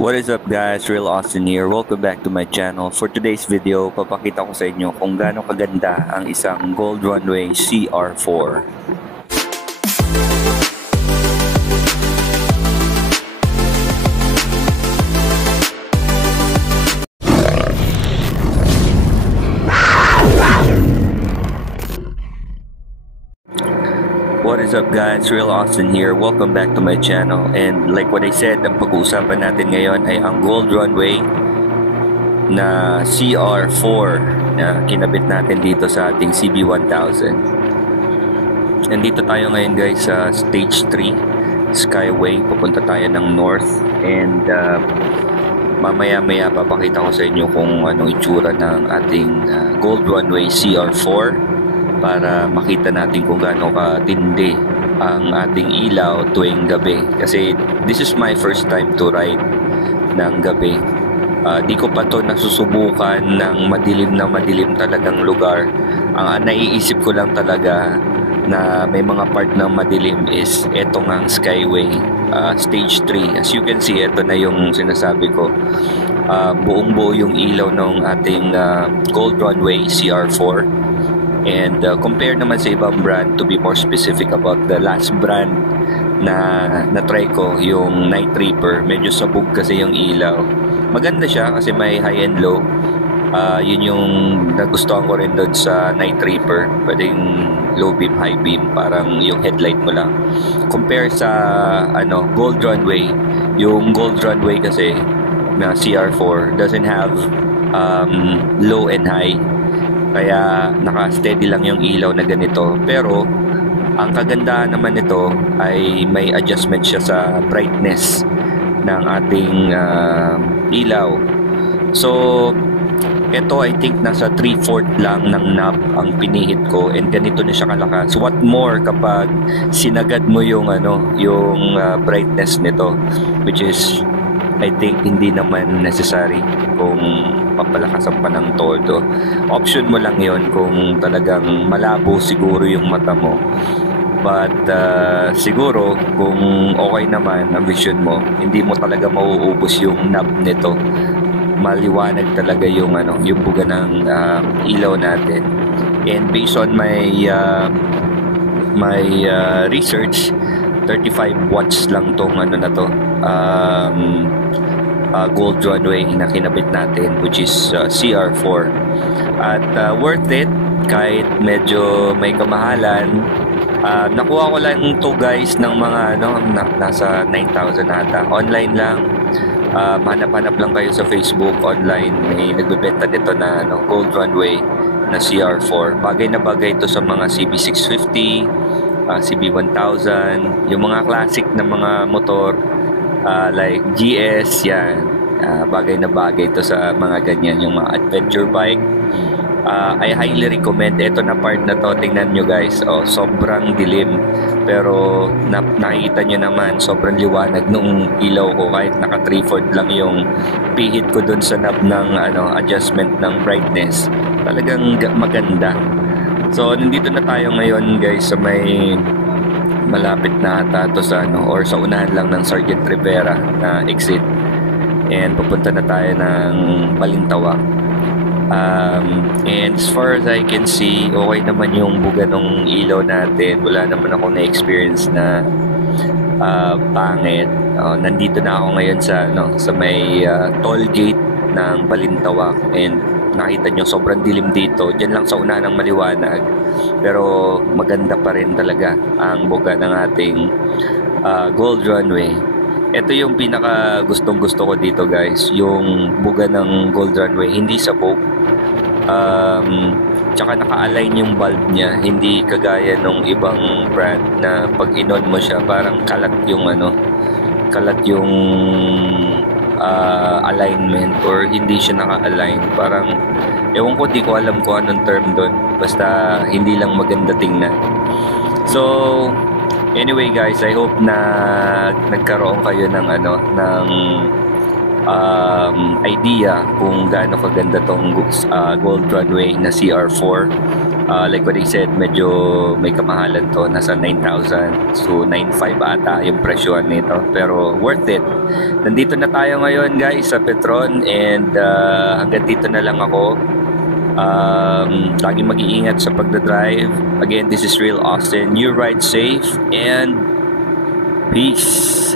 What is up guys, Real Austin here. Welcome back to my channel. For today's video, papakita ko sa inyo kung gaano kaganda ang isang Gold Runway CR4. What is up guys, Real Austin here. Welcome back to my channel. And like what I said, ang pag-uusapan natin ngayon ay ang Gold Runway na CR4 na kinabit natin dito sa ating CB1000. Nandito tayo ngayon guys sa Stage 3 Skyway. Pupunta tayo ng North. And mamaya-maya papakita ko sa inyo kung anong itsura ng ating Gold Runway CR4 para makita natin kung gaano katindi ang ating ilaw tuwing gabi. Kasi this is my first time to ride ng gabi. Di ko pa to nasusubukan ng madilim na madilim talagang lugar. Ang naiisip ko lang talaga na may mga part na madilim is eto ngang Skyway Stage 3. As you can see, eto na yung sinasabi ko. Buong buo yung ilaw ng ating Gold Runway CR4. And compare naman sa ibang brand, to be more specific about the last brand na try ko, yung Night Reaper, medyo sabog kasi yung ilaw. Maganda siya kasi may high and low. Yun yung nagustuhan ko rin doon sa Night Reaper. Pwedeng low beam, high beam, parang yung headlight mo lang. Compare sa Gold Runway, yung Gold Runway kasi na CR4 doesn't have low and high. Kaya naka-steady lang yung ilaw na ganito. Pero ang kagandahan naman nito ay may adjustment siya sa brightness ng ating ilaw. So ito, I think nasa 3/4 lang ng knob ang pinihit ko and ganito na siya kalakas. What more kapag sinagad mo yung brightness nito, which is I think hindi naman necessary kung papalakasan pa ng todo. Option mo lang yon kung talagang malabo siguro yung mata mo. But siguro kung okay naman ang vision mo, hindi mo talaga mauubos yung knob nito. Maliwanag talaga yung buga ng ilaw natin. And based on my research, 35 watts lang tong Gold Runway na kinabit natin, which is CR4. At worth it kahit medyo may kamahalan. Nakuha ko lang to guys ng mga nasa 9,000 ata. Online lang. Hanap-hanap lang kayo sa Facebook, online. May nagbebenta nito na Gold Runway na CR4. Bagay na bagay ito sa mga CB650, CB1000, yung mga classic na mga motor like GS, yan. Bagay na bagay ito sa mga ganyan, yung mga adventure bike. I highly recommend ito na part na to. Tingnan nyo guys, sobrang dilim, pero nakikita nyo naman sobrang liwanag nung ilaw ko kahit naka 3/4 lang yung pihit ko dun sa knob ng adjustment ng brightness. Talagang maganda. So nandito na tayo ngayon guys sa may malapit na ata to sa or sa unahan lang ng Sergeant Rivera na exit. And pupunta na tayo ng Balintawak. And as far as I can see, okay naman yung buga ng ilaw natin. Wala naman ako na-experience na pangit. Nandito na ako ngayon sa may toll gate ng Balintawak. And nakita nyo sobrang dilim dito. Diyan lang sa unahan ng maliwanag. Pero maganda pa rin talaga ang buga ng ating Gold Runway. Ito yung pinaka gustong-gusto ko dito guys, yung buga ng Gold Runway, hindi sabog. Tsaka naka-align yung bulb niya, hindi kagaya nung ibang brand na pag inon mo siya parang kalat yung alignment or hindi siya naka-align. Parang ewan ko, di ko alam kung anong term doon, basta hindi lang maganda tingnan. So anyway guys, I hope na nagkaroon kayo ng idea kung gaano kaganda tong Gold Runway na CR4. Like what they said, medyo may kamahalan to. Nasa 9,000 to 9,500 ata yung presyohan nito. Pero worth it. Nandito na tayo ngayon guys sa Petron, and hanggang dito na lang ako. Laging mag-iingat sa pagdadrive. Again, this is Real Austin. You ride safe and peace.